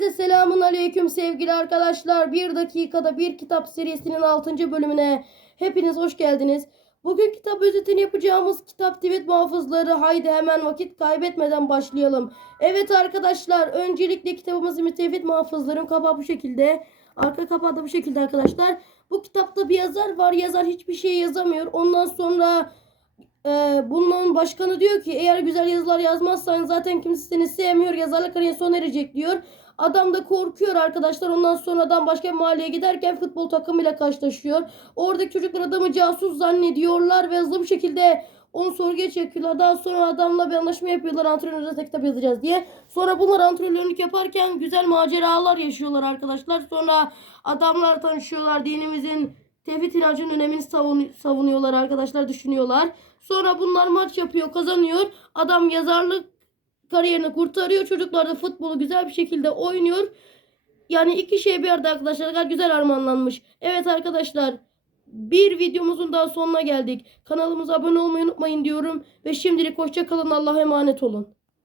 Herkese selamun aleyküm sevgili arkadaşlar. Bir dakikada bir kitap serisinin 6. bölümüne hepiniz hoş geldiniz. Bugün kitap özetini yapacağımız kitap tweet muhafızları haydi hemen vakit kaybetmeden başlayalım. Evet arkadaşlar öncelikle kitabımızın mütevit muhafızların kapağı bu şekilde. Arka kapağı da bu şekilde arkadaşlar. Bu kitapta bir yazar var. Yazar hiçbir şey yazamıyor. Ondan sonra ee, bunun başkanı diyor ki eğer güzel yazılar yazmazsan zaten kimse seni sevmiyor yazarlık kariyerin sona erecek diyor. Adam da korkuyor arkadaşlar. Ondan sonra adam başka mahalleye giderken futbol takımıyla karşılaşıyor. Oradaki çocuklar adamı casus zannediyorlar ve hızlı bir şekilde onu sorguya çekiyorlar. Daha sonra adamla bir anlaşma yapıyorlar. Antrenörüne kitap yazacağız diye. Sonra bunlar antrenörlük yaparken güzel maceralar yaşıyorlar arkadaşlar. Sonra adamlar tanışıyorlar. Dinimizin tevhid inancının önemini savun- savunuyorlar arkadaşlar. Düşünüyorlar. Sonra bunlar maç yapıyor, kazanıyor. Adam yazarlık kariyerini kurtarıyor. Çocuklar da futbolu güzel bir şekilde oynuyor. Yani iki şey bir arada arkadaşlar. Güzel armağanlanmış. Evet arkadaşlar. Bir videomuzun daha sonuna geldik. Kanalımıza abone olmayı unutmayın diyorum. Ve şimdilik hoşça kalın. Allah'a emanet olun.